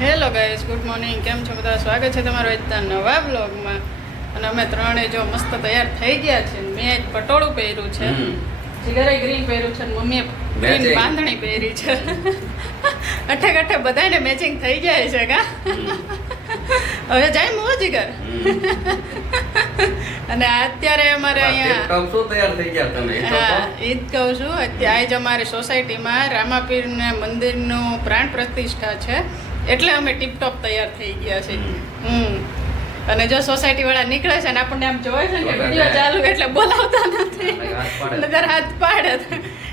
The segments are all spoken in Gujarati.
Hello guys, good morning. કેમ છો બધા? સ્વાગત છે તમારો આજના નવા બ્લોગમાં. અને અમે ત્રણે જો મસ્ત તૈયાર થઈ ગયા છે. મેં આજ પટોળું પહેર્યું છે, જીગરે ગ્રીન પહેર્યું છે, મમ્મીએ ગ્રીન બાંધણી પહેરી છે. અઠે કઠે બધાને મેચિંગ થઈ જાય છે કા? હવે જાય મો જીગર. અને અત્યારે અમારે અહીંયા શું તૈયાર થઈ ગયા તમે? હા, એ જ કહું છું. અત્યારે જ અમારી સોસાયટીમાં રામાપીરના મંદિરનું પ્રાણ પ્રતિષ્ઠા છે, એટલે અમે ટીપટોપ તૈયાર થઈ ગયા છે. અને જો સોસાયટી વાળા નીકળે છે ને આપણને આમ જોવે છે ને વિડીયો ચાલુ એટલે બોલાવતા નથી, નગર હાથ પાડે.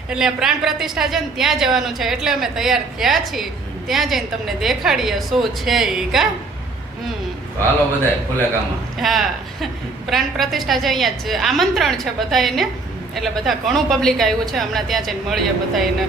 એટલે પ્રાણ પ્રતિષ્ઠા છે ને ત્યાં જવાનું છે, એટલે અમે તૈયાર થયા છીએ. ત્યાં જઈને તમને દેખાડીએ શું છે એ કા. હાલો બધાય ખુલે કામમાં. હા, પ્રાણ પ્રતિષ્ઠા છે, અહીંયા જ આમંત્રણ છે બધાને, એટલે બધા ઘણું પબ્લિક આવ્યું છે. હમણાં ત્યાં જઈને મળીએ બધાને.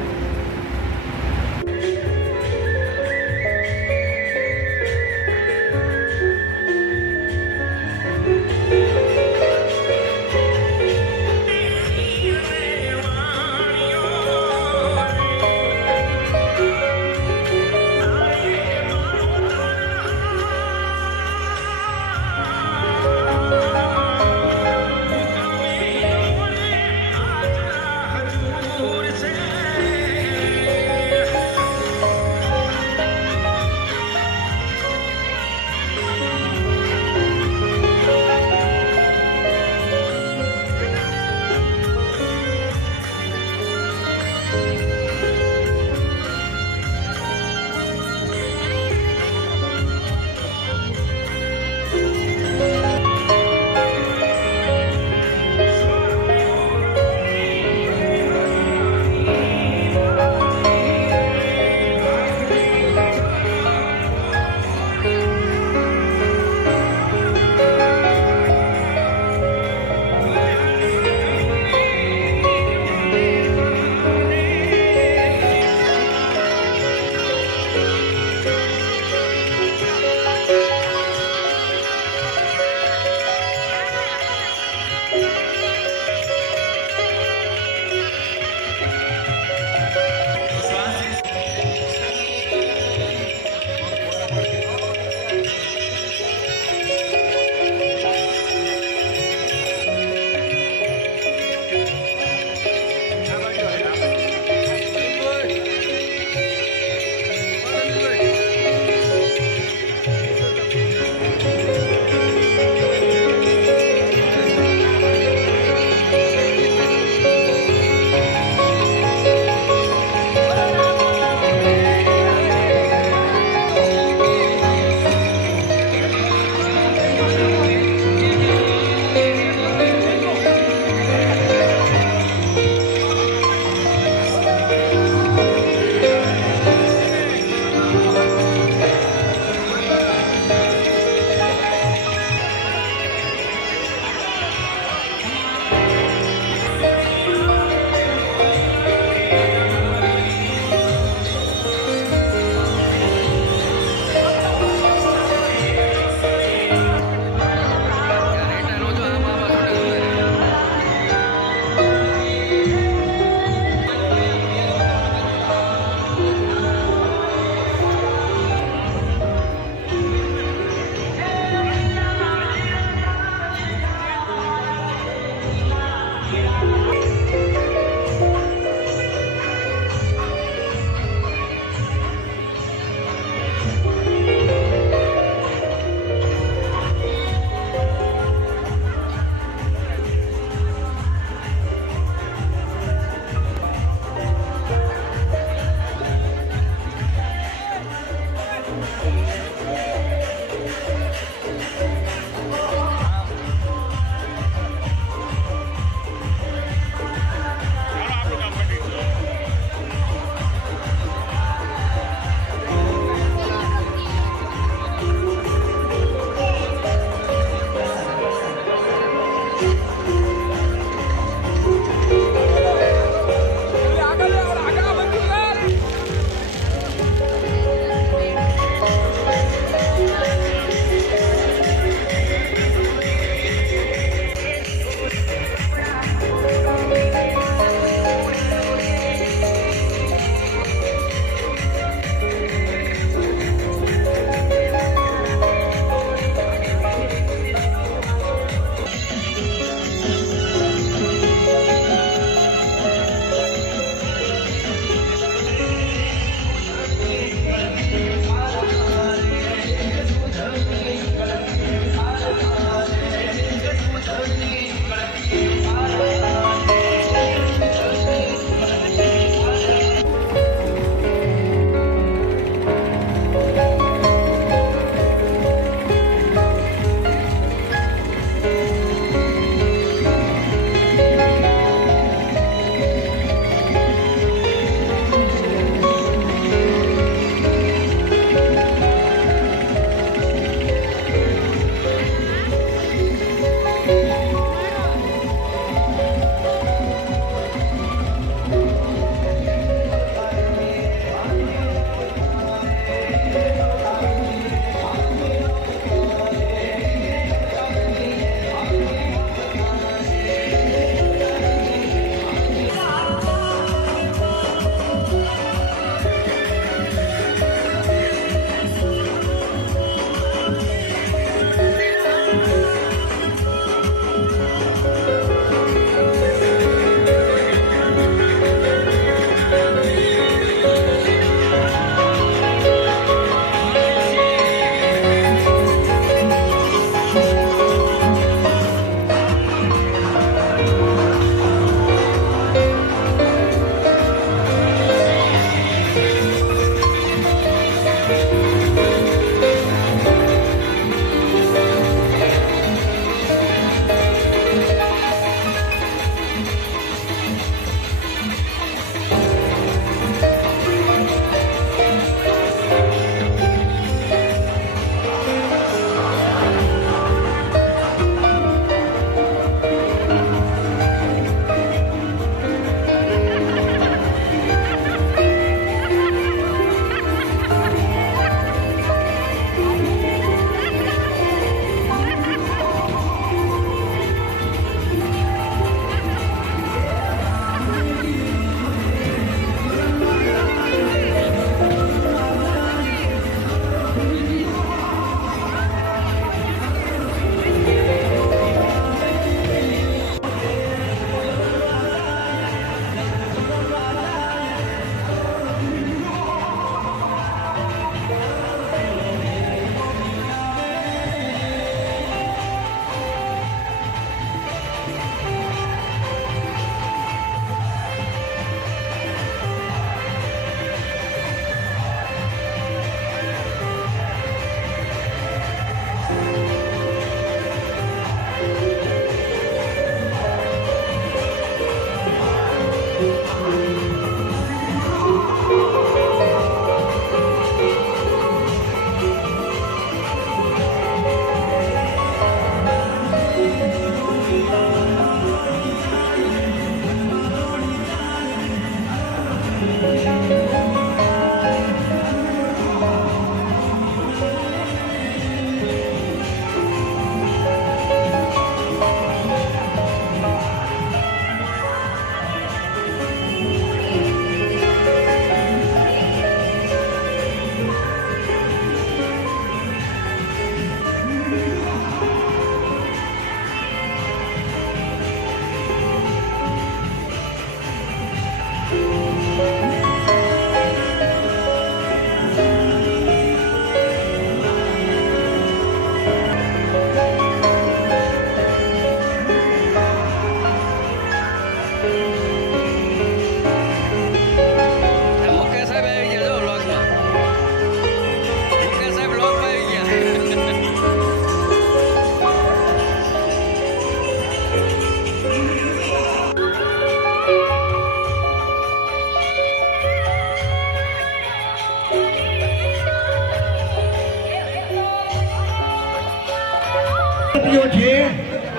છે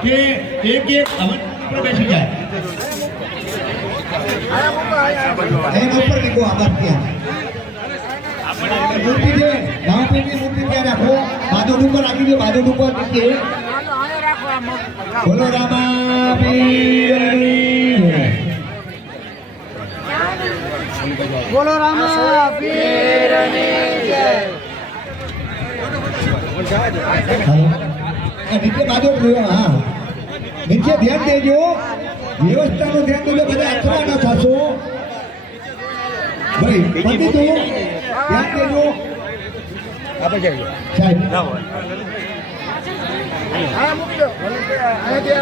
કે એક હવન પર બેસી જાય એના ઉપર નીકળો આબાદ ત્યાં મૂર્તિ છે રામાપીરની મૂર્તિ ત્યાં રાખો બાજુ ઉપર રાખી દો બાજુ ઉપર નીચે બોલો રામાપીરની બોલો રામાપીરની જય. નીચે બાજુ હા નીચે ધ્યાન દેજો વ્યવસ્થાનું ધ્યાન દેજો બધા અચરા ના થશો ભાઈ પંડિતો ધ્યાન દેજો સાહેબ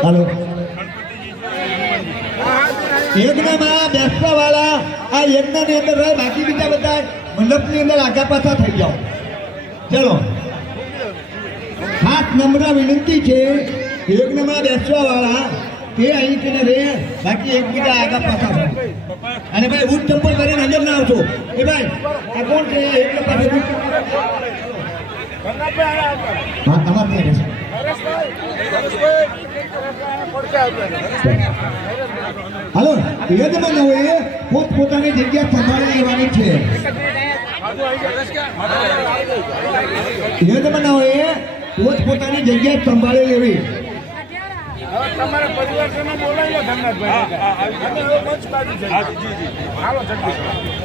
હાલો યજ્ઞમાં બેસવા વાળા આ યજ્ઞની અંદર રહે બાકી બીજા બધા મંડપની અંદર આગા પાછા થઈ જાઓ ચલો હાથ નમ્ર વિનંતી છે યજ્ઞમાં બેસવા વાળા તે અહીં કે રે બાકી એકબીજા આગા પાછા થાય અને ભાઈ બૂટ ચંપલ કરીને નજર ના આવશો એ ભાઈ આ કોણ છે એટલે પાસે બૂટ હા તમારે ત્યાં રહેશે હાલો યજમાન હોય પોતપોતાની જગ્યા સંભાળી લેવાની છે યજમાન હોય પોતપોતાની જગ્યા સંભાળી લેવી તમારા પરિવારજનો બોલાવી લો ધનરાજભાઈ. અમે હવે મંચ બાજુ જઈએ. હાલો જગદીશ.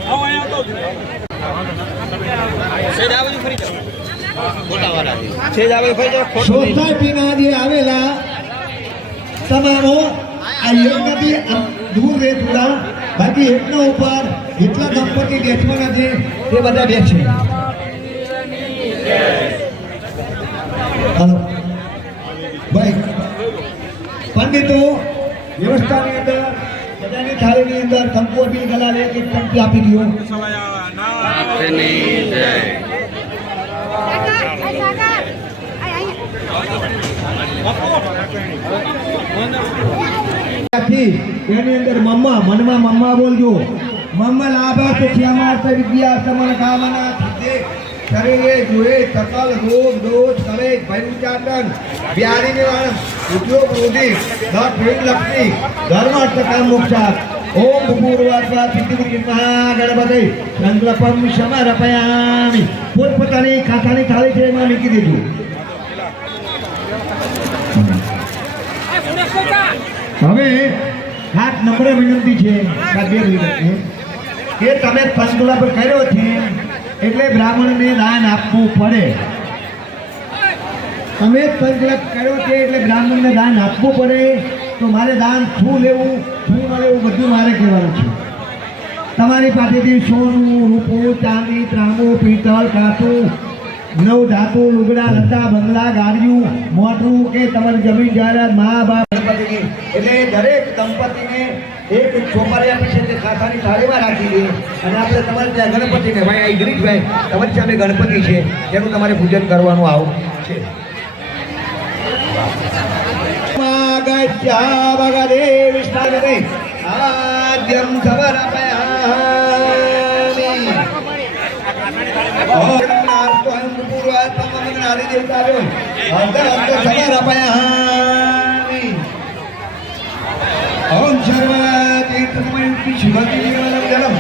આવો અહીંયા આવતો સોસાયટીના જે આવેલા તમારો આ યજ્ઞથી દૂર રહે થોડા બાકી એકના ઉપર જેટલા દંપતી બેસવાના છે તે બધા બેસે હાલો ભાઈ પંડિતો વ્યવસ્થાની અંદર બધાની થાળીની અંદર કંકુ આપી ગલા લે કે કંકી આપી દો આપની જય. એની અંદર મમ્મા મનમાં મમ્મા બોલજો મમ્મા લાભાર્થ શ્યામાર્થ વિદ્યાર્થ મન કામના સિદ્ધે શરીરે જોએ સકલ રોગ દોષ કલેશ ભયચાટન વ્યાધિ નિવારણ ઉદ્યોગ વૃદ્ધિ ધન ભેદ લક્ષ્મી ધર્મ અર્થ કામ મોક્ષાત ઓમ પૂર્વાત્મા સિદ્ધિ મહાગણપતિ સંકલ્પમ સમર્પયામિ પોતપોતાની ખાતાની થાળી છે એમાં મૂકી દેજો હવે હાથ નમ્ર વિનંતી છે કે તમે સંકલ્પ કર્યો છે એટલે બ્રાહ્મણને દાન આપવું પડે તમે સંકલ્પ કર્યો છે એટલે બ્રાહ્મણને દાન આપવું પડે તો મારે દાન શું લેવું શું ન લેવું બધું મારે કહેવાનું છે તમારી પાસેથી સોનું રૂપું ચાંદી ત્રાંબુ પિત્તળ કાચું નવ ધાતુ લુગડા લતા બંગલા ગાડીઓ મોટરું કે તમારી જમીન જાહેરાત મા બાપ ગણપતિની એટલે દરેક દંપતીને એક છોકરી આપી છે તે ખાતાની થાળીમાં રાખી દે અને આપણે તમારે ત્યાં ગણપતિને ભાઈ આ ગિરીશભાઈ તમારી સામે ગણપતિ છે તેનું તમારે પૂજન કરવાનું આવું છે આદ્યમ ओम सर्वतीर्थमयी शिवतीर्वनम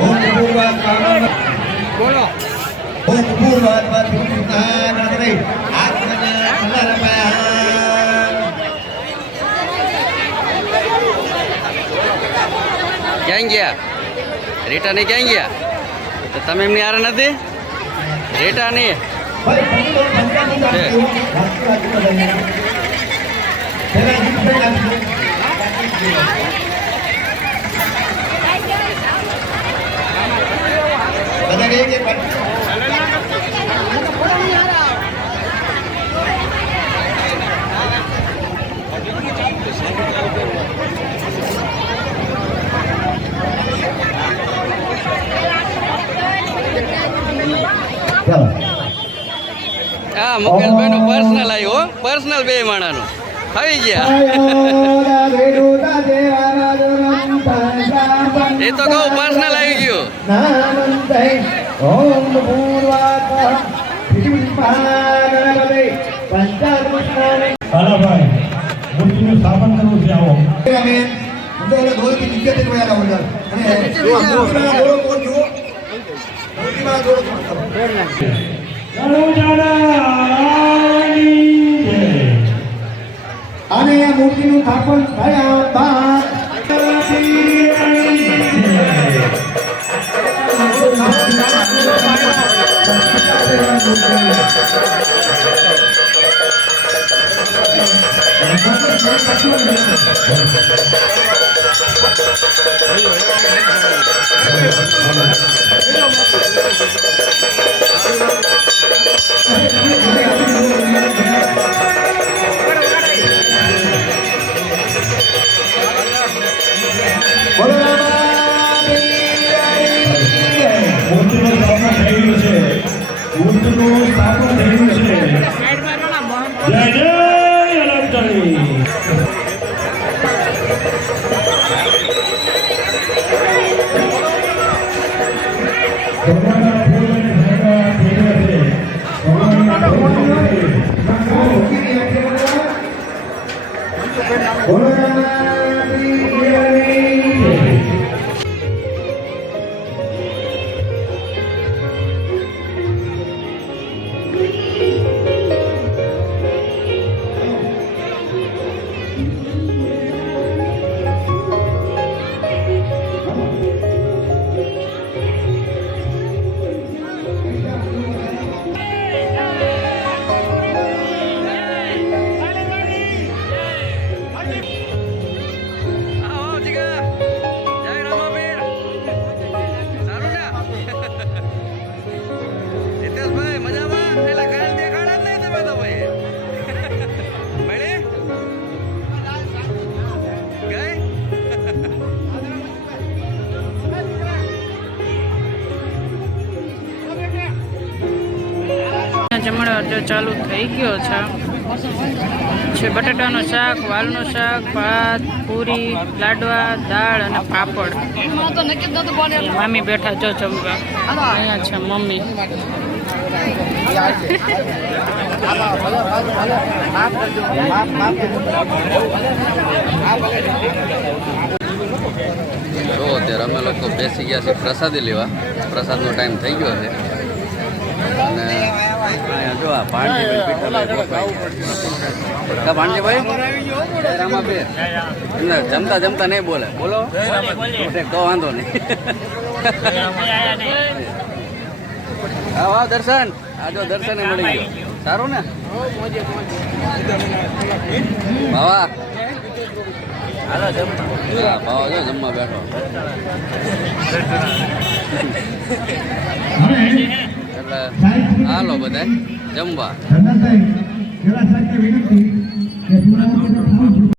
ओम पूर्वात्मा बोलो ओम पूर्वात्मा तुमनागणरे आत्मना समर्पया ક્યાં ગયા રીટા ને ક્યાં ગયા તો તમે એમની હારે નથી રીટા ની હા મુકેશભાઈ નું પર્સનલ આવ્યું પર્સનલ બે માણાનું આવી ગયા એ તો કહું પર્સનલ આવી ગયું ઓમ પૂર્વાત્મા મૂર્તિનું સ્થાપન કરવું છે. આવો બેન તો એને દોરથી નીચે થી વયા લાવો યાર અને મૂર્તિમાં દોરો કોણ જુઓ મૂર્તિમાં દોરો કોણ કરો અને આ મૂર્તિનું સ્થાપન થયા બાદ મૂર્તિનું સ્થાપન થઈ ગયું છે. મૂર્તિનું સ્થાપન થઈ ગયું છે. જય જય અનંતણી. ભગવાનના ફૂલ અને ધાગા ભેગા છે. ભગવાનના ફૂલ આવો જીગા જય રામાપીર સારું ને હિતેશભાઈ મજામાં પેલા કાલ દેખાડા જ નહીં તમે તો ભાઈ મળી ગઈ જમણવાર જો ચાલુ થઈ ગયો છે બટાટાનું શાક, વાલનું શાક, ભાત, પૂરી, લાડવા, દાળ અને પાપડ. મામી બેઠા જો જમવા. અહીંયા છે મમ્મી. જો અત્યારે અમે લોકો બેસી ગયા છીએ પ્રસાદી લેવા. પ્રસાદનો ટાઈમ થઈ ગયો છે અને અહીંયા જો આ ભાણજીભાઈ પીઠાભાઈ કા ભાણજીભાઈ જય રામાપીર એમને જમતા જમતા નહીં બોલે બોલો તો વાંધો નહીં આવો દર્શન આ જો દર્શને મળી ગયો સારું ને બાવા હા બાવા જો જમવા બેઠો એટલે હાલો બધા જમવા ધનરાજભાઈ પેલા સાહેબને વિનંતી કે